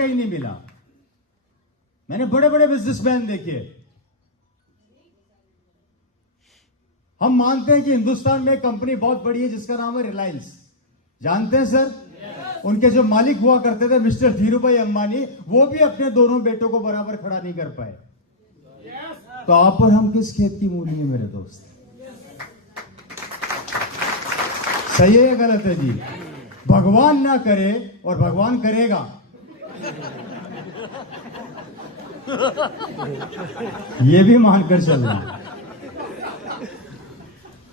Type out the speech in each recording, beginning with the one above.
कहीं नहीं मिला। मैंने बड़े बड़े बिजनेसमैन देखे। हम मानते हैं कि हिंदुस्तान में एक कंपनी बहुत बड़ी है जिसका नाम है रिलायंस। जानते हैं सर? उनके जो मालिक हुआ करते थे मिस्टर धीरूभाई अंबानी, वो भी अपने दोनों बेटों को बराबर खड़ा नहीं कर पाए। तो आप और हम किस खेत की मूली है मेरे दोस्त? सही है या गलत है जी? भगवान ना करे और भगवान करेगा, ये भी मानकर चलना।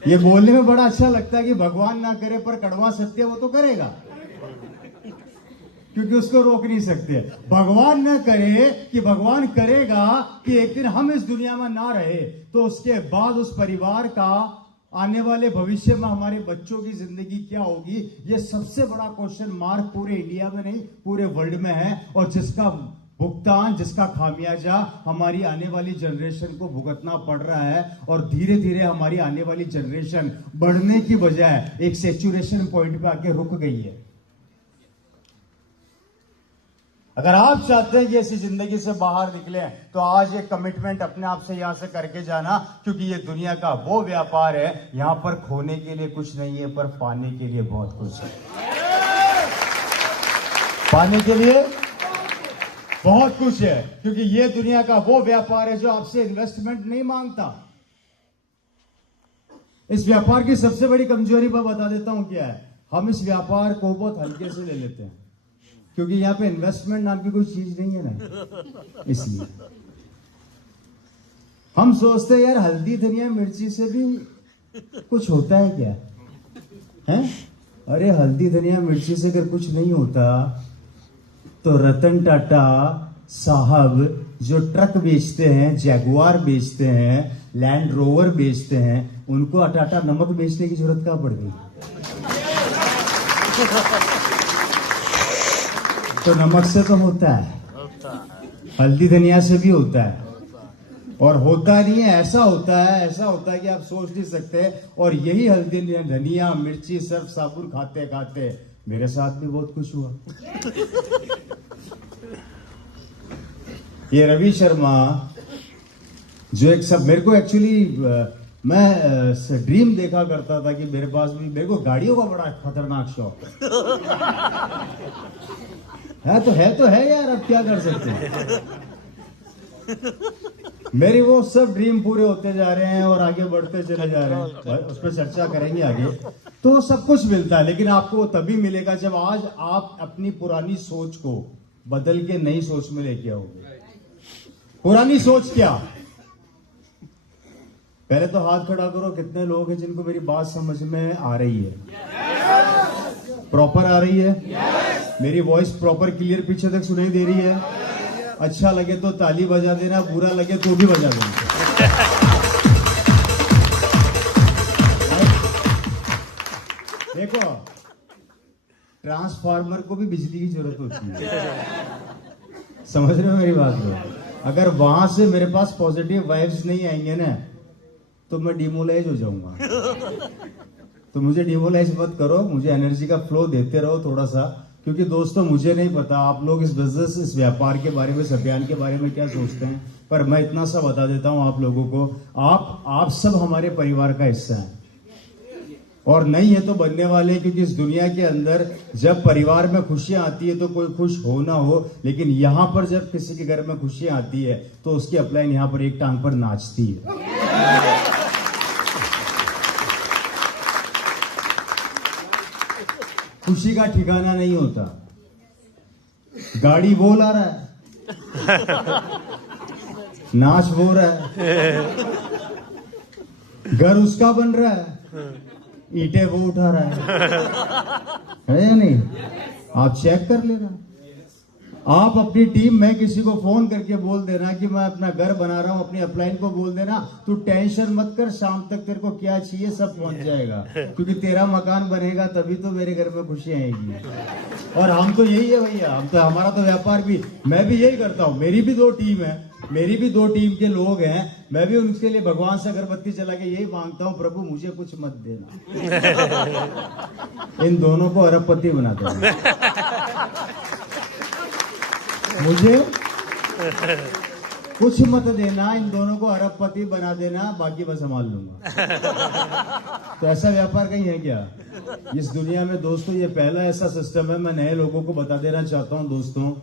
ये बोलने में बड़ा अच्छा लगता है कि भगवान ना करे, पर कड़वा सत्य वो तो करेगा, क्योंकि उसको रोक नहीं सकते। भगवान ना करे कि भगवान करेगा कि एक दिन हम इस दुनिया में ना रहे, तो उसके बाद उस परिवार का आने वाले भविष्य में हमारे बच्चों की जिंदगी क्या होगी, ये सबसे बड़ा क्वेश्चन मार्क पूरे इंडिया में नहीं पूरे वर्ल्ड में है। और जिसका भुगतान, जिसका खामियाजा हमारी आने वाली जनरेशन को भुगतना पड़ रहा है। और धीरे धीरे हमारी आने वाली जनरेशन बढ़ने की बजाय एक सैचुरेशन पॉइंट पे आके रुक गई है। अगर आप चाहते हैं कि ऐसी जिंदगी से बाहर निकले, तो आज ये कमिटमेंट अपने आप से यहां से करके जाना, क्योंकि ये दुनिया का वो व्यापार है, यहां पर खोने के लिए कुछ नहीं है, पर पाने के लिए बहुत कुछ है। पाने के लिए बहुत कुछ है, क्योंकि ये दुनिया का वो व्यापार है जो आपसे इन्वेस्टमेंट नहीं मांगता। इस व्यापार की सबसे बड़ी कमजोरी मैं बता देता हूं क्या है। हम इस व्यापार को बहुत हल्के से ले लेते हैं, क्योंकि यहां पे इन्वेस्टमेंट नाम की कोई चीज नहीं है ना, इसलिए हम सोचते हैं यार हल्दी धनिया मिर्ची से भी कुछ होता है क्या है? अरे हल्दी धनिया मिर्ची से अगर कुछ नहीं होता, तो रतन टाटा साहब जो ट्रक बेचते हैं, जैगुआर बेचते हैं, लैंड रोवर बेचते हैं, उनको टाटा नमक बेचने की जरूरत कहां पड़ गई? तो नमक से तो होता है, हल्दी धनिया से भी होता है। और होता नहीं है, ऐसा होता है कि आप सोच नहीं सकते। और यही हल्दी धनिया मिर्ची सर्फ साबुन खाते खाते मेरे साथ भी बहुत कुछ हुआ। ये रवि शर्मा जो एक सब मेरे को एक्चुअली मैं ड्रीम देखा करता था कि मेरे पास भी, मेरे को गाड़ियों का बड़ा खतरनाक शौक है तो है यार, अब क्या कर सकते हैं। मेरी वो सब ड्रीम पूरे होते जा रहे हैं और आगे बढ़ते चले जा रहे हैं, उस पर चर्चा करेंगे आगे। तो सब कुछ मिलता है, लेकिन आपको तभी मिलेगा जब आज आप अपनी पुरानी सोच को बदल के नई सोच में लेके आओगे। पुरानी सोच क्या? पहले तो हाथ खड़ा करो, कितने लोग हैं जिनको मेरी बात समझ में आ रही है? प्रॉपर आ रही है? मेरी वॉइस प्रॉपर क्लियर पीछे तक सुनाई दे रही है? अच्छा लगे तो ताली बजा देना, बुरा लगे तो भी बजा देना। देखो, ट्रांसफार्मर को भी बिजली की जरूरत होती है, समझ रहे हो मेरी बात को? अगर वहां से मेरे पास पॉजिटिव वाइब्स नहीं आएंगे ना, तो मैं डिमोलाइज हो जाऊंगा। तो मुझे डिमोलाइज मत करो, मुझे एनर्जी का फ्लो देते रहो थोड़ा सा। क्योंकि दोस्तों, मुझे नहीं पता आप लोग इस बिजनेस, इस व्यापार के बारे में, इस अभियान के बारे में क्या सोचते हैं, पर मैं इतना सा बता देता हूं आप लोगों को, आप सब हमारे परिवार का हिस्सा हैं। और नहीं है तो बनने वाले, क्योंकि इस दुनिया के अंदर जब परिवार में खुशियां आती है तो कोई खुश हो ना हो, लेकिन यहां पर जब किसी के घर में खुशियां आती है तो उसकी अपलाइन यहां पर एक टांग पर नाचती है। खुशी का ठिकाना नहीं होता। गाड़ी वो ला रहा है, नाच वो रहा है, घर उसका बन रहा है, ईंटें वो उठा रहा है या नहीं? आप चेक कर लेना। आप अपनी टीम में किसी को फोन करके बोल देना कि मैं अपना घर बना रहा हूं, अपनी अपलाइन को बोल देना, तू टेंशन मत कर, शाम तक तेरे को क्या चाहिए सब पहुंच जाएगा, क्योंकि तेरा मकान बनेगा तभी तो मेरे घर में खुशी आएगी। और हम तो यही है भैया, हम तो, हमारा तो व्यापार भी, मैं भी यही करता हूं। मेरी भी 2 टीम है, मेरी भी 2 टीम के लोग हैं। मैं भी उनके लिए भगवान से अगरबत्ती चला के यही मांगता हूं, प्रभु मुझे कुछ मत देना, इन दोनों को अरबपति बना देना। मुझे कुछ मत देना, इन दोनों को अरबपति बना देना, बाकी मैं संभाल लूंगा। तो ऐसा व्यापार कहीं है क्या इस दुनिया में दोस्तों? ये पहला ऐसा सिस्टम है। मैं नए लोगों को बता देना चाहता हूं दोस्तों,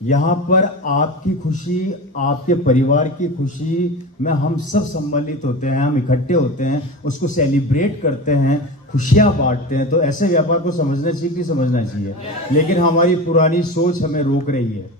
यहाँ पर आपकी खुशी, आपके परिवार की खुशी में हम सब सम्मिलित होते हैं, हम इकट्ठे होते हैं, उसको सेलिब्रेट करते हैं, खुशियां बांटते हैं। तो ऐसे व्यापार को समझना चाहिए कि समझना चाहिए, लेकिन हमारी पुरानी सोच हमें रोक रही है।